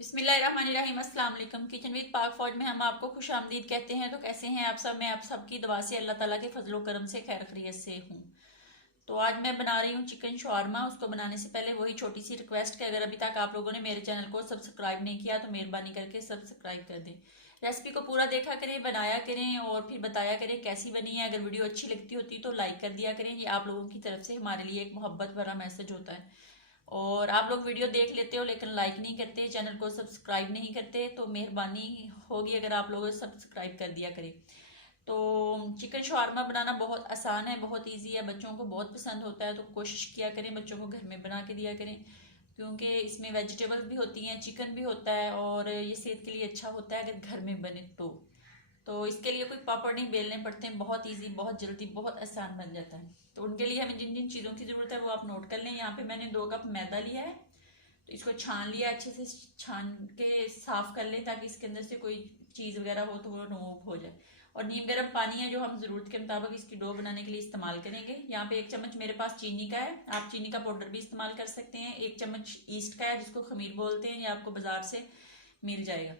बिस्मिल्लाहिर्रहमानिर्रहीम। अस्सलाम वालेकुम। किचन विद पाक फौज में हम आपको खुश आमदीद कहते हैं। तो कैसे हैं आप सब? मैं आप सबकी दुआ से अल्लाह ताला के फजलो करम से खैर खैरियत से हूँ। तो आज मैं बना रही हूँ चिकन शवारमा। उसको बनाने से पहले वही छोटी सी रिक्वेस्ट कि अगर अभी तक आप लोगों ने मेरे चैनल को सब्सक्राइब नहीं किया तो मेहरबानी करके सब्सक्राइब कर दें। रेसिपी को पूरा देखा करें, बनाया करें और फिर बताया करें कैसी बनी है। अगर वीडियो अच्छी लगती होती तो लाइक कर दिया करें। ये आप लोगों की तरफ से हमारे लिए एक मोहब्बत भरा मैसेज होता है। और आप लोग वीडियो देख लेते हो लेकिन लाइक नहीं करते, चैनल को सब्सक्राइब नहीं करते, तो मेहरबानी होगी अगर आप लोग सब्सक्राइब कर दिया करें। तो चिकन शवारमा बनाना बहुत आसान है, बहुत इजी है, बच्चों को बहुत पसंद होता है। तो कोशिश किया करें बच्चों को घर में बना के दिया करें, क्योंकि इसमें वेजिटेबल्स भी होती हैं, चिकन भी होता है और ये सेहत के लिए अच्छा होता है अगर घर में बने तो इसके लिए कोई पापड़ नहीं बेलने पड़ते हैं, बहुत इजी, बहुत जल्दी, बहुत आसान बन जाता है। तो उनके लिए हमें जिन जिन चीज़ों की ज़रूरत है वो आप नोट कर लें। यहाँ पे मैंने 2 कप मैदा लिया है। तो इसको छान लिया, अच्छे से छान के साफ कर लें ताकि इसके अंदर से कोई चीज़ वगैरह हो तो वो रिमूव हो जाए। और नीम गर्म पानी है जो हम ज़रूरत के मुताबिक इसकी डो बनाने के लिए इस्तेमाल करेंगे। यहाँ पे 1 चम्मच मेरे पास चीनी का है, आप चीनी का पाउडर भी इस्तेमाल कर सकते हैं। 1 चम्मच ईस्ट का है जिसको खमीर बोलते हैं, ये आपको बाजार से मिल जाएगा।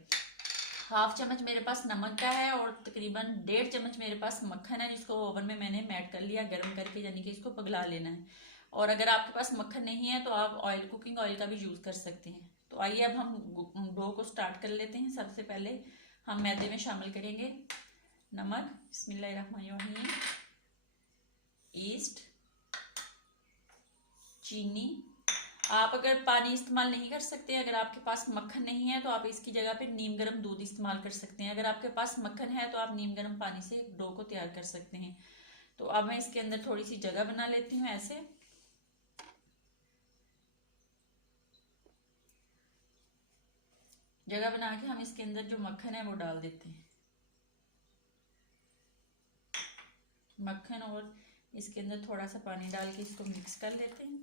1/2 चम्मच मेरे पास नमक का है और तकरीबन 1.5 चम्मच मेरे पास मक्खन है जिसको ओवन में मैंने मेल्ट कर लिया गर्म करके, यानी कि इसको पगला लेना है। और अगर आपके पास मक्खन नहीं है तो आप ऑयल, कुकिंग ऑयल का भी यूज़ कर सकते हैं। तो आइए अब हम डो को स्टार्ट कर लेते हैं। सबसे पहले हम मैदे में शामिल करेंगे नमक, बिस्मिल्लाहिर्रहमानिर्रहीम, ईस्ट, चीनी। आप अगर पानी इस्तेमाल नहीं कर सकते, अगर आपके पास मक्खन नहीं है तो आप इसकी जगह पे नीम गर्म दूध इस्तेमाल कर सकते हैं। अगर आपके पास मक्खन है तो आप नीम गर्म पानी से डो को तैयार कर सकते हैं। तो अब मैं इसके अंदर थोड़ी सी जगह बना लेती हूँ। ऐसे जगह बना के हम इसके अंदर जो मक्खन है वो डाल देते हैं। मक्खन और इसके अंदर थोड़ा सा पानी डाल के इसको मिक्स कर लेते हैं।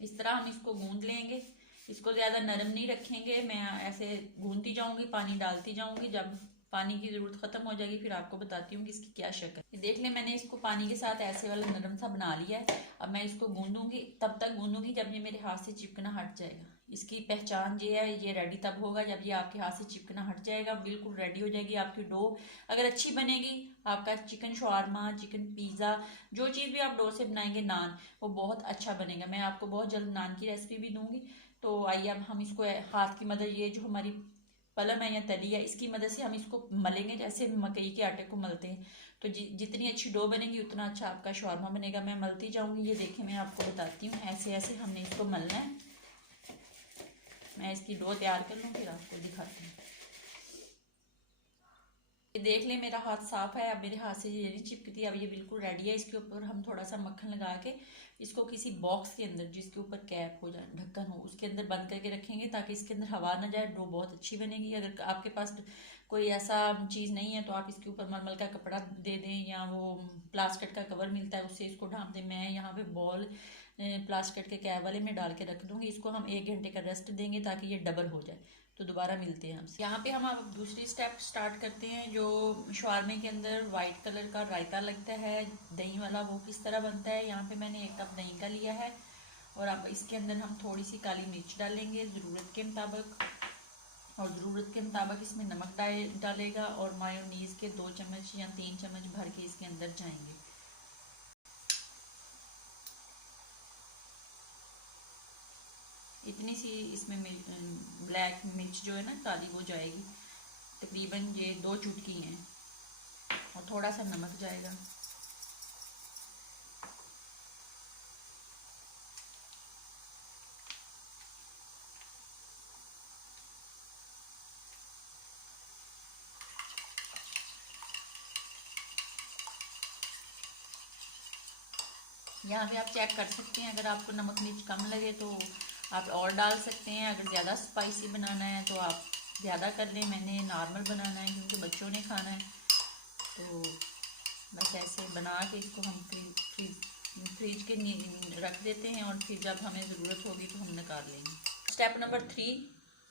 इस तरह हम इसको गूंद लेंगे। इसको ज़्यादा नरम नहीं रखेंगे, मैं ऐसे गूंदती जाऊंगी, पानी डालती जाऊंगी। जब पानी की ज़रूरत ख़त्म हो जाएगी फिर आपको बताती हूँ कि इसकी क्या शक्ल है। देख ले, मैंने इसको पानी के साथ ऐसे वाला नरम सा बना लिया है। अब मैं इसको गूंदूंगी, तब तक गूंदूंगी जब ये मेरे हाथ से चिपकना हट जाएगा। इसकी पहचान ये है, ये रेडी तब होगा जब ये आपके हाथ से चिपकना हट जाएगा, बिल्कुल रेडी हो जाएगी आपकी डो। अगर अच्छी बनेगी आपका चिकन शवारमा, चिकन पिज़्ज़ा, जो चीज़ भी आप डो से बनाएंगे, नान, वो बहुत अच्छा बनेगा। मैं आपको बहुत जल्द नान की रेसिपी भी दूंगी। तो आइए अब हम इसको हाथ की मदद, ये जो हमारी पलम है या तली है, इसकी मदद से हम इसको मलेंगे जैसे मकई के आटे को मलते हैं। तो जितनी अच्छी डो बनेगी उतना अच्छा आपका शवारमा बनेगा। मैं मलती जाऊंगी, ये देखिए मैं आपको बताती हूँ, ऐसे ऐसे हमने इसको मलना है। मैं इसकी डो तैयार कर लूँ फिर आपको दिखाती हूँ। ये देख ले, मेरा हाथ साफ है, अब मेरे हाथ से ये नहीं चिपकती। अब ये बिल्कुल रेडी है। इसके ऊपर हम थोड़ा सा मक्खन लगा के इसको किसी बॉक्स के अंदर, जिसके ऊपर कैप हो जाए, ढक्कन हो, उसके अंदर बंद करके रखेंगे ताकि इसके अंदर हवा ना जाए। डो बहुत अच्छी बनेगी। अगर आपके पास कोई ऐसा चीज़ नहीं है तो आप इसके ऊपर मलमल का कपड़ा दे दें या वो प्लास्टिक का कवर मिलता है उससे इसको ढाँप दें। मैं यहाँ पे बॉल प्लास्टिक के कैप वाले में डाल के रख दूँगी। इसको हम 1 घंटे का रेस्ट देंगे ताकि ये डबल हो जाए। तो दोबारा मिलते हैं हमसे। यहाँ पे हम अब दूसरी स्टेप स्टार्ट करते हैं। जो शवारमे के अंदर वाइट कलर का रायता लगता है दही वाला, वो किस तरह बनता है। यहाँ पे मैंने 1 कप दही का लिया है और अब इसके अंदर हम थोड़ी सी काली मिर्च डालेंगे ज़रूरत के मुताबिक, और ज़रूरत के मुताबिक इसमें नमक डालेगा और मायोनीज़ के 2 चम्मच या 3 चम्मच भर के इसके अंदर जाएंगे। इतनी सी इसमें ब्लैक मिर्च जो है ना, काली, वो जाएगी। तकरीबन ये 2 चुटकी हैं और थोड़ा सा नमक जाएगा। यहाँ पे आप चेक कर सकते हैं, अगर आपको नमक मिर्च कम लगे तो आप और डाल सकते हैं। अगर ज़्यादा स्पाइसी बनाना है तो आप ज़्यादा कर लें। मैंने नॉर्मल बनाना है क्योंकि बच्चों ने खाना है। तो बस ऐसे बना के इसको हम फ्रिज के रख देते हैं और फिर जब हमें ज़रूरत होगी तो हम निकाल लेंगे। स्टेप नंबर 3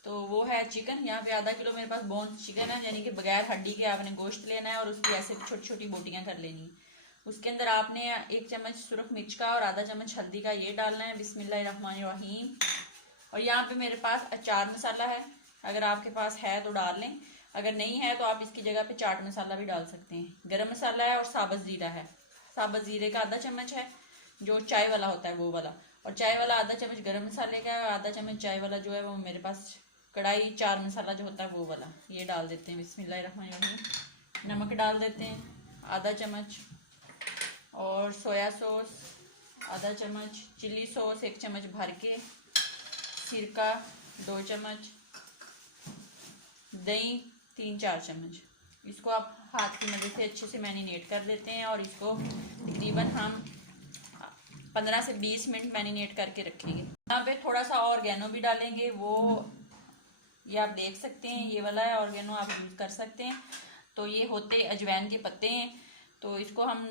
तो वो है चिकन। यहाँ पे आधा किलो मेरे पास बोन चिकन है, यानी कि बगैर हड्डी के आपने गोश्त लेना है और उसकी ऐसे छोटी छोटी बोटियाँ कर लेनी है। उसके अंदर आपने 1 चम्मच सुरख मिर्च का और आधा चम्मच हल्दी का ये डालना है। बिस्मिल्लाहिर्रहमानिर्रहीम। और यहाँ पे मेरे पास अचार मसाला है, अगर आपके पास है तो डाल लें, अगर नहीं है तो आप इसकी जगह पे चाट मसाला भी डाल सकते हैं। गरम मसाला है और साबुत ज़ीरा है। साबुत ज़ीरे का आधा चम्मच है, जो चाय वाला होता है वो वाला, और चाय वाला आधा चम्मच गरम मसाले का है, और आधा चम्मच चाय वाला जो है वो मेरे पास कढ़ाई चार मसाला जो होता है वो वाला, ये डाल देते हैं। बिस्मिल्लाहिर्रहमानिर्रहीम। नमक डाल देते हैं आधा चम्मच, और सोया सॉस आधा चम्मच, चिल्ली सॉस 1 चम्मच भर के, सिरका 2 चम्मच, दही 3-4 चम्मच। इसको आप हाथ की मदद से अच्छे से मैरिनेट कर देते हैं और इसको तकरीबन हम 15 से 20 मिनट मैरिनेट करके रखेंगे। यहाँ पे थोड़ा सा ऑर्गेनो भी डालेंगे, वो ये आप देख सकते हैं, ये वाला है ऑर्गेनो, आप यूज़ कर सकते हैं। तो ये होते अजवाइन के पत्ते हैं, तो इसको हम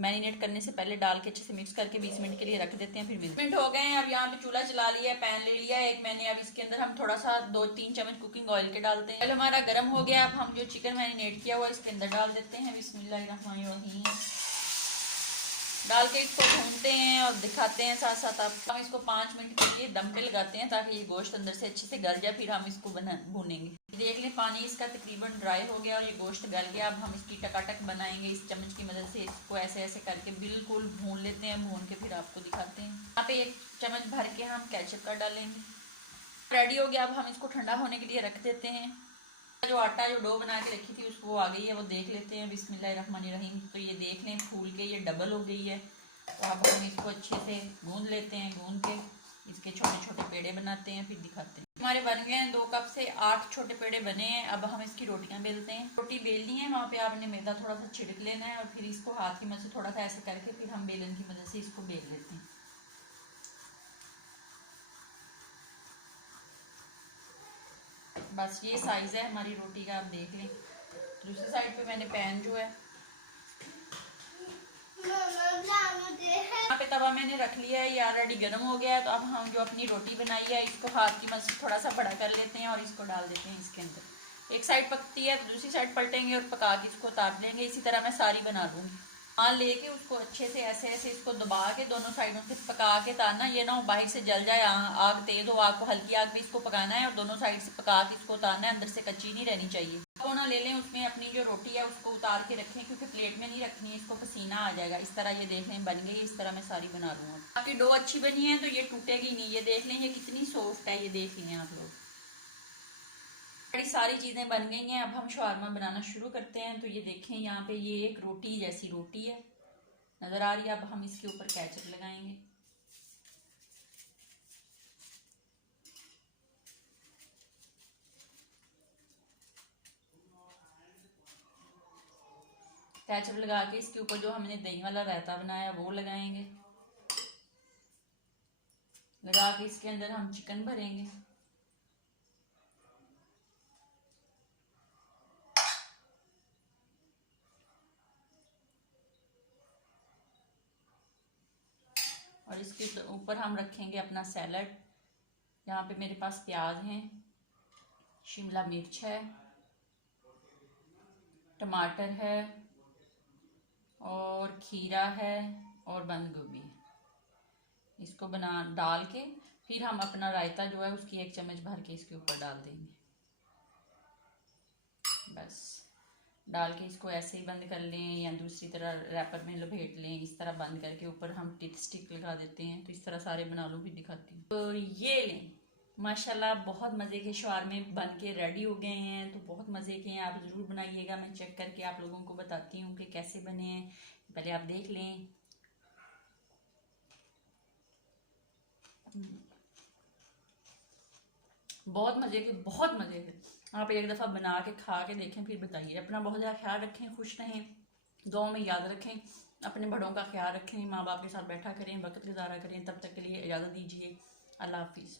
मैरिनेट करने से पहले डाल के अच्छे से मिक्स करके 20 मिनट के लिए रख देते हैं। फिर 20 मिनट हो गए हैं, अब यहाँ पे चूल्हा चला लिया है, पैन ले लिया है एक मैंने। अब इसके अंदर हम थोड़ा सा 2-3 चम्मच कुकिंग ऑयल के डालते हैं। पहले हमारा गर्म हो गया, अब हम जो चिकन मैरिनेट किया हुआ इसके अंदर डाल देते हैं। बिस्मिल्लाहिर्रहमानिर्रहीम। डाल के इसको भूनते हैं और दिखाते हैं साथ साथ। आप हम इसको 5 मिनट के लिए दम पे लगाते हैं ताकि ये गोश्त अंदर से अच्छे से गल जाए, फिर हम इसको भूनेंगे। देख लें पानी इसका तकरीबन ड्राई हो गया और ये गोश्त गल गया। अब हम इसकी टकाटक बनाएंगे इस चम्मच की मदद से। इसको ऐसे ऐसे करके बिल्कुल भून लेते हैं, भून के फिर आपको दिखाते हैं। यहाँ पे 1 चम्मच भर के हम केचप का डालेंगे। रेडी हो गया, अब हम इसको ठंडा होने के लिए रख देते हैं। जो आटा जो डो बना के रखी थी उसको आ गई है, वो देख लेते हैं। बिस्मिल्लाहिर्रहमानिर्रहीम। तो ये देख लें फूल के ये डबल हो गई है। तो अब हम इसको अच्छे से गूंद लेते हैं, गूंद के इसके छोटे छोटे पेड़े बनाते हैं, फिर दिखाते हैं। हमारे बन गए हैं 2 कप से 8 छोटे पेड़े बने हैं। अब हम इसकी रोटियां बेलते हैं। रोटी बेलनी है, वहाँ पे आपने मैदा थोड़ा सा छिड़क लेना है और फिर इसको हाथ की मदद से थोड़ा सा ऐसे करके फिर हम बेलन की मदद से इसको बेल लेते हैं। बस ये साइज़ है हमारी रोटी का, आप देख लें। दूसरी साइड पे मैंने पैन जो है यहाँ पे तवा मैंने रख लिया है, ये ऑलरेडी गर्म हो गया है। तो अब हम जो अपनी रोटी बनाई है इसको हाथ की मदद से थोड़ा सा बड़ा कर लेते हैं और इसको डाल देते हैं इसके अंदर। एक साइड पकती है तो दूसरी साइड पलटेंगे और पका के इसको उतार लेंगे। इसी तरह मैं सारी बना लूँगी। लेके उसको अच्छे से ऐसे ऐसे इसको दबा के दोनों साइडों से पका के तारना, ये ना हो बाहर से जल जाए, आग तेज हो, आग को हल्की आग पे इसको पकाना है और दोनों साइड से पका के इसको उतारना है, अंदर से कच्ची नहीं रहनी चाहिए। कोना ले लें, उसमें अपनी जो रोटी है उसको उतार के रखें, क्योंकि प्लेट में नहीं रखनी है, इसको पसीना आ जाएगा। इस तरह ये देख लें बन गई, इस तरह मैं सारी बना लूँगा। आपकी डो अच्छी बनी है तो ये टूटेगी नहीं। ये देख लें ये कितनी सॉफ्ट है, ये देख लें आप लोग। बड़ी सारी चीज़ें बन गई हैं, अब हम शवारमा बनाना शुरू करते हैं। तो ये देखें यहाँ पे ये एक रोटी जैसी रोटी है, नज़र आ रही है। अब हम इसके ऊपर केचप लगाएंगे। केचप लगा के इसके ऊपर जो हमने दही वाला रायता बनाया वो लगाएंगे। लगा के इसके अंदर हम चिकन भरेंगे। और इसके ऊपर हम रखेंगे अपना सैलड। यहाँ पे मेरे पास प्याज हैं, शिमला मिर्च है, टमाटर है, और खीरा है, और बंद गोभी है। इसको डाल के फिर हम अपना रायता जो है उसकी 1 चम्मच भर के इसके ऊपर डाल देंगे। बस डाल के इसको ऐसे ही बंद कर लें या दूसरी तरह रैपर में लपेट लें। इस तरह बंद करके ऊपर हम टिक स्टिक लगा देते हैं। तो इस तरह सारे बना लो, भी दिखाती हूँ। तो ये लें, माशाल्लाह बहुत मज़े के शवारमे बन के रेडी हो गए हैं। तो बहुत मज़े के हैं, आप ज़रूर बनाइएगा। मैं चेक करके आप लोगों को बताती हूँ कि कैसे बने हैं। पहले आप देख लें। बहुत मज़े के, बहुत मज़े के। आप एक दफ़ा बना के खा के देखें, फिर बताइए। अपना बहुत ज़्यादा ख्याल रखें, खुश रहें, दुआ में याद रखें, अपने बड़ों का ख्याल रखें, माँ बाप के साथ बैठा करें, वक्त गुजारा करें। तब तक के लिए इजाज़त दीजिए। अल्लाह हाफिज़।